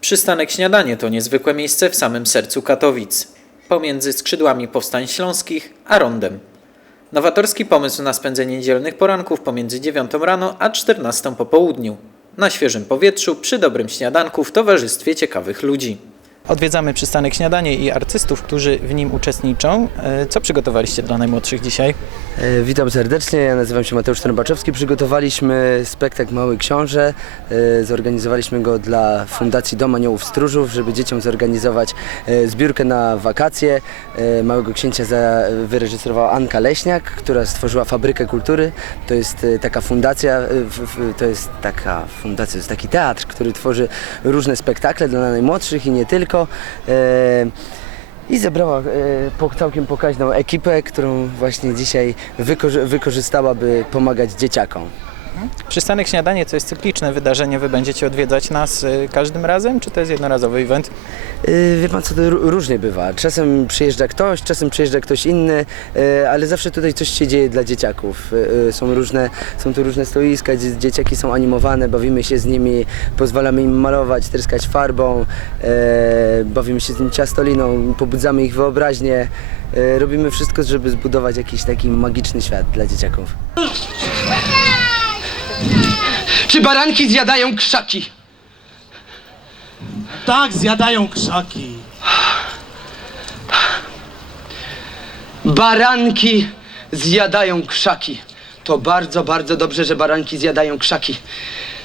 Przystanek Śniadanie to niezwykłe miejsce w samym sercu Katowic, pomiędzy skrzydłami powstań śląskich a rondem. Nowatorski pomysł na spędzenie niedzielnych poranków pomiędzy 9 rano a 14 po południu. Na świeżym powietrzu, przy dobrym śniadanku, w towarzystwie ciekawych ludzi. Odwiedzamy przystanek Śniadanie i artystów, którzy w nim uczestniczą. E, Co przygotowaliście dla najmłodszych dzisiaj? E, Witam serdecznie, ja nazywam się Mateusz Trębaczewski. Przygotowaliśmy spektakl Mały Książę. E, Zorganizowaliśmy go dla Fundacji Dom Aniołów Stróżów, żeby dzieciom zorganizować zbiórkę na wakacje. Małego Księcia wyreżyserowała Anka Leśniak, która stworzyła Fabrykę Kultury. To jest taka fundacja, to jest taka fundacja, to jest taki teatr, który tworzy różne spektakle dla najmłodszych i nie tylko. E, i zebrała e, całkiem pokaźną ekipę, którą właśnie dzisiaj wykorzy- wykorzystała, by pomagać dzieciakom. Przystanek Śniadanie to jest cykliczne wydarzenie. Wy będziecie odwiedzać nas e, każdym razem, czy to jest jednorazowy event? Yy, Wie pan co, to ró- różnie bywa. Czasem przyjeżdża ktoś, czasem przyjeżdża ktoś inny, yy, ale zawsze tutaj coś się dzieje dla dzieciaków. Są różne, są tu różne stoiska, dzie- dzieciaki są animowane, bawimy się z nimi, pozwalamy im malować, tryskać farbą, bawimy się z nimi ciastoliną, pobudzamy ich wyobraźnię. Robimy wszystko, żeby zbudować jakiś taki magiczny świat dla dzieciaków. Czy baranki zjadają krzaki? Tak, zjadają krzaki. Baranki zjadają krzaki. To bardzo, bardzo dobrze, że baranki zjadają krzaki.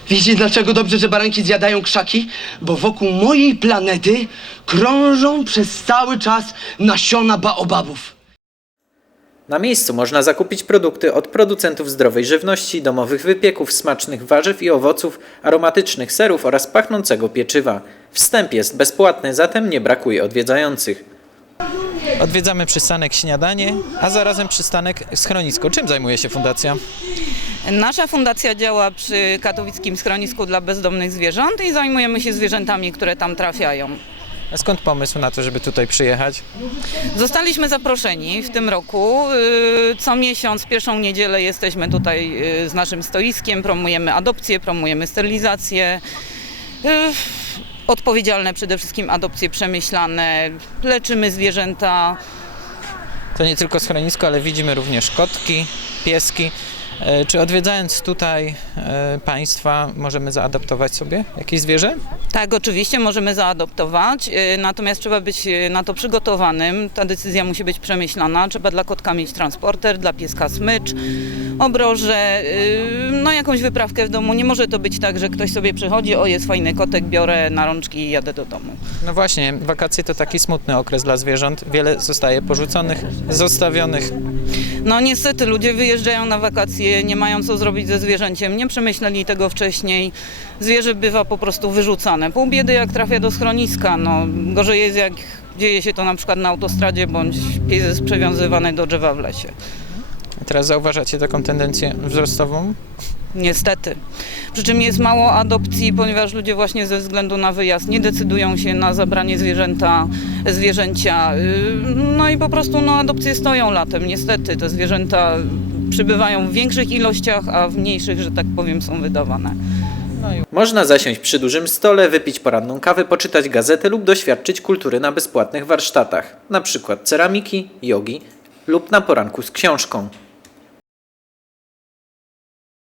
Wiecie dlaczego dobrze, że baranki zjadają krzaki? Bo wokół mojej planety krążą przez cały czas nasiona baobabów. Na miejscu można zakupić produkty od producentów zdrowej żywności, domowych wypieków, smacznych warzyw i owoców, aromatycznych serów oraz pachnącego pieczywa. Wstęp jest bezpłatny, zatem nie brakuje odwiedzających. Odwiedzamy przystanek Śniadanie, a zarazem przystanek Schronisko. Czym zajmuje się fundacja? Nasza fundacja działa przy katowickim schronisku dla bezdomnych zwierząt i zajmujemy się zwierzętami, które tam trafiają. A skąd pomysł na to, żeby tutaj przyjechać? Zostaliśmy zaproszeni w tym roku. Yy, Co miesiąc, pierwszą niedzielę jesteśmy tutaj yy, z naszym stoiskiem, promujemy adopcję, promujemy sterylizację. Yy, Odpowiedzialne przede wszystkim adopcje przemyślane, leczymy zwierzęta, To nie tylko schronisko, ale widzimy również kotki, pieski. E, Czy odwiedzając tutaj e, Państwa możemy zaadaptować sobie jakieś zwierzę? Tak, oczywiście możemy zaadoptować, y, natomiast trzeba być na to przygotowanym. Ta decyzja musi być przemyślana. Trzeba dla kotka mieć transporter, dla pieska smycz, obroże, no jakąś wyprawkę w domu. Nie może to być tak, że ktoś sobie przychodzi, o jest fajny kotek, biorę na rączki i jadę do domu. No właśnie, wakacje to taki smutny okres dla zwierząt. Wiele zostaje porzuconych, zostawionych. No niestety ludzie wyjeżdżają na wakacje, nie mają co zrobić ze zwierzęciem, nie przemyśleli tego wcześniej. Zwierzę bywa po prostu wyrzucane. Pół biedy jak trafia do schroniska, no gorzej jest jak dzieje się to na przykład na autostradzie, bądź pies jest przewiązywany do drzewa w lesie. Teraz zauważacie taką tendencję wzrostową? Niestety. Przy czym jest mało adopcji, ponieważ ludzie właśnie ze względu na wyjazd nie decydują się na zabranie zwierzęta, zwierzęcia. Yy, No i po prostu no, adopcje stoją latem. Niestety te zwierzęta przybywają w większych ilościach, a w mniejszych, że tak powiem, są wydawane. Można zasiąść przy dużym stole, wypić poranną kawę, poczytać gazetę lub doświadczyć kultury na bezpłatnych warsztatach, przykład ceramiki, jogi lub na poranku z książką.